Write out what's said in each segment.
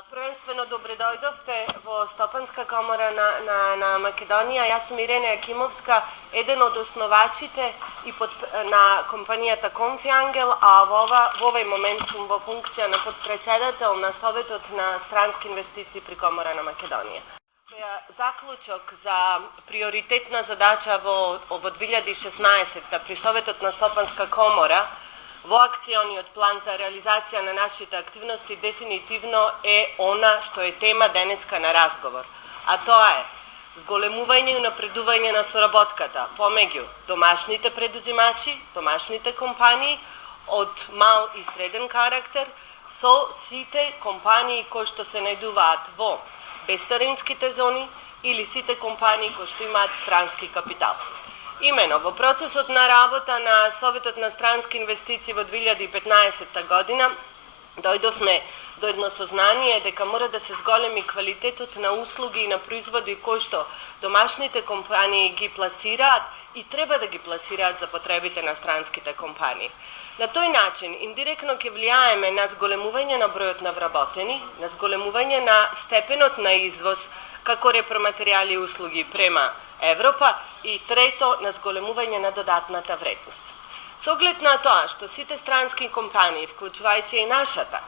Prvenstveno dobrodojdovte vo Stopanska komora na Makedonija. Ja sam Irena Jakimovska, jedan od osnovačite i na kompanijata Konfiangel, a v ovaj moment sam vo funkcija na podpredsedatel na Sovetot na stranske investicije pri komora na Makedonija. Zaključok za prioritetna zadaća ovo 2016. pri Sovetotna Stopanska komora vo akcioni od plan za realizacija na našite aktivnosti definitivno je ona što je tema deneska na razgovor. A to je zgolemuvanje i napreduvanje na sоработката помеѓу домашните предузимачи, домашните компании od mal i sreden karakter со сите компании кои што се најдуваат во безцаринските зони или сите компании кои што имаат странски капитал. Имено, во процесот на работа на Советот на странски инвестиции во 2015 година дојдовме до едно сознание дека мора да се зголеми квалитетот на услуги и на производи кои што домашните компании ги пласираат и треба да ги пласираат за потребите на странските компании. На тој начин, индиректно ќе влијаеме на зголемување на бројот на вработени, на зголемување на степенот на извоз како репроматеријали и услуги према Европа и трето, на зголемување на додатната вредност. С оглед на тоа што сите странски компании, вклучувајќи и нашата,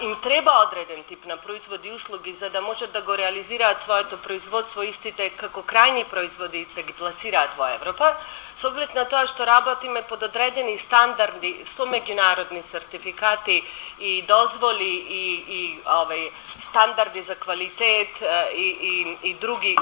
им треба одреден тип на производи и услуги за да можат да го реализираат своето производство истите како крајни производи да ги пласираат во Европа, с оглед на тоа што работиме под одредени стандарди со меѓународни сертификати и дозволи и стандарди за квалитет и други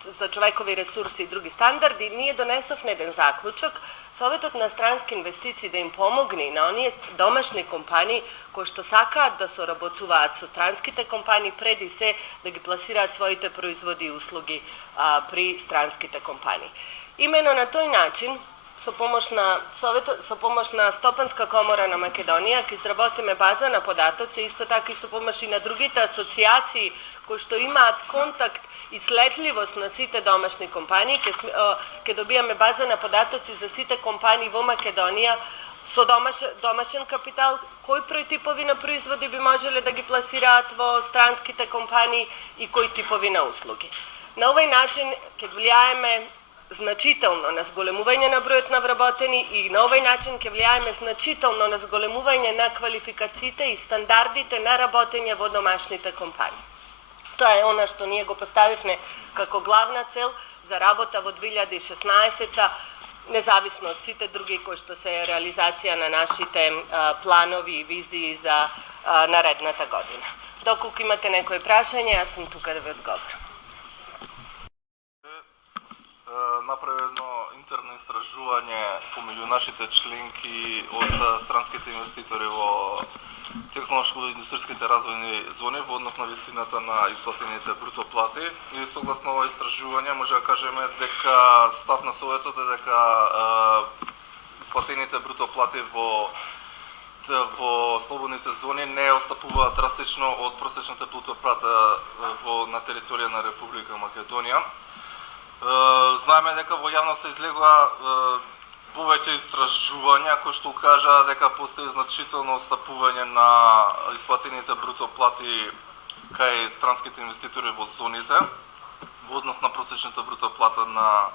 за човекови ресурси и други стандарди, ние донесовме еден заклучок Советот на странски инвестиции да им помогне на оние домашни компании кои што сакаат да соработуваат со странските компании преди се да ги пласираат своите производи и услуги при странските компании. Имено на тој начин, со помош на Стопанска комора на Македонија, ќе изработиме база на податоци, исто така и со помош и на другите асоциации кои што имаат контакт и следливост на сите домашни компании, ќе добијаме база на податоци за сите компании во Македонија со домашен капитал, кои типови на производи би можеле да ги пласираат во странските компании и кои типови на услуги. На овој начин ќе влијаеме значително на зголемување на бројот на вработени и на овој начин ќе влијаеме значително на зголемување на квалификациите и стандардите на работење во домашните компании. Тоа е она што ние го поставивме како главна цел за работа во 2016, независно од сите други кои што се реализација на нашите планови и визии за наредната година. Доколку имате некои прашања, јас сум тука да ви одговорам. Направи едно интерно истражување помеѓу нашите членки од странските инвеститори во технолошко-индустријските развојни зони во однос на висината на исплатените бруто плати и согласно ова истражување може да кажеме дека став на Советот е дека исплатените бруто плати во слободните зони не отстапуваат драстично од просечната бруто плата на територија на Република Македонија. Знаеме дека во јавноста излегува повеќе истражувања кои што укажаа дека постои значително отстапување на исплатените бруто плати кај странските инвеститори во зоните во однос на просечната бруто плата на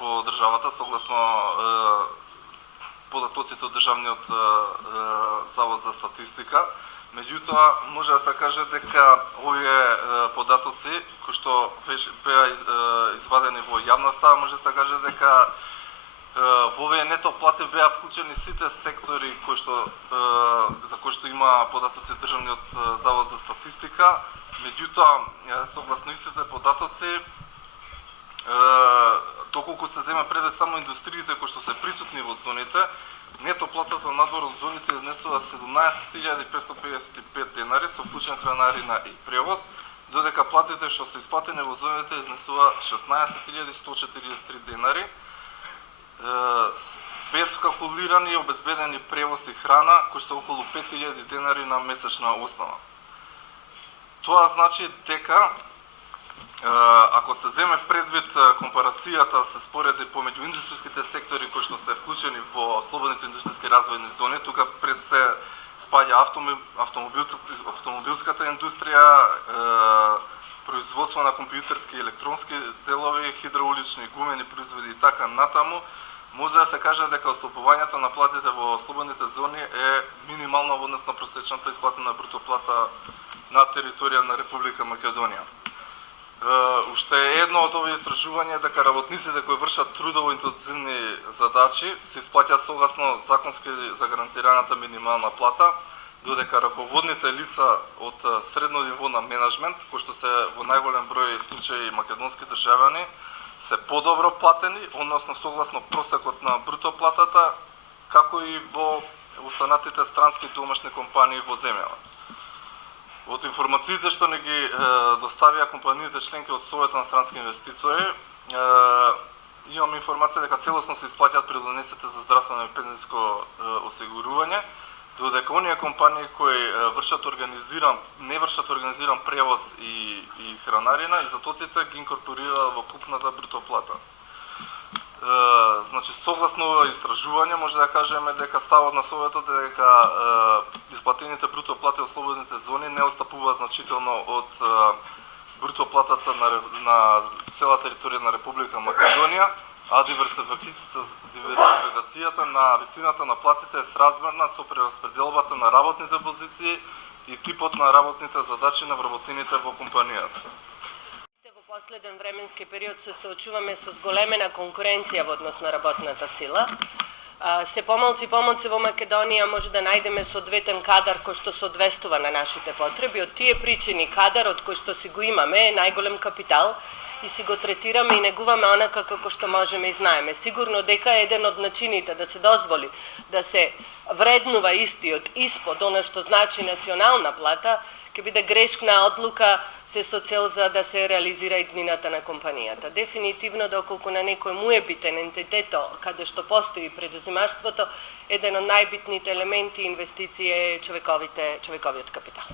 во државата согласно податоците од Државниот завод за статистика. Меѓутоа, може да се каже дека овие податоци кои што беа извадени во јавноста, може да се каже дека во овие нето плати беа вклучени сите сектори за кои што има податоци Државниот завод за статистика. Меѓутоа, согласно истите податоци, доколку се земе предвид само индустриите кои што се присутни во зоните, нето платата надвор од зоните изнесува 17.555 денари со вклучен хранарина и превоз, додека платите што се исплатени во зоните изнесува 16.143 денари, без калкулирани и обезбедени превоз и храна, кои се околу 5.000 денари на месечна основа. Тоа значи дека ако се земе предвид компарацијата, се спореди помеѓу индустријските сектори кои што се вклучени во слободните индустријски развојни зони, тука пред се спаѓа софтверската индустрија, производство на компјутерски и електронски делови, хидраулични гумени производи и така натаму, може да се каже дека отстапувањето на платите во слободните зони е минимално во однос на просечната исплатена бруто плата на територија на Република Македонија. Уште едно од овие истражувања е дека работниците кои вршат трудово интензивни задачи се исплаќаат согласно законски загарантираната минимална плата, додека раководните лица од средно ниво на менеджмент, кои што се во најголем број случаи македонски државјани, се подобро платени, односно согласно просекот на бруто платата, како и во останатите странски домашни компании во земјава. Од информациите што не ги доставија компаниите членки од Советот на странски инвеститори, имам информација дека целосно се исплаќаат придонесите за здравствено и пензионско осигурување, додека оние компании кои не вршат организиран превоз и хранарина, изотоците ги инкорпорираат во купната бруто плата. Значи, согласно ова истражување, може да кажеме дека ставот на Советот е дека исплатените бруто плати од слободните зони не отстапуваат значително од бруто платата на цела територија на Република Македонија, а диверсификацијата на висината на платите е сразмерна со прераспределбата на работните позиции и типот на работните задачи на вработените во компанијата. Во последен временски период се соочуваме со зголемена конкуренција во однос на работната сила. Се помалци и помалци во Македонија може да најдеме соодветен кадар кој што соодветствува на нашите потреби. Од тие причини кадарот кој што си го имаме е најголем капитал и си го третираме и негуваме онака како што можеме и знаеме. Сигурно дека е еден од начините да се дозволи да се вреднува истиот испод она што значи национална плата, ќе биде грешна одлука се со цел за да се реализира иднината на компанијата. Дефинитивно, доколку на некој му е битен ентитето каде што постои предузимаштвото, еден од најбитните елементи инвестиција е човековиот капитал.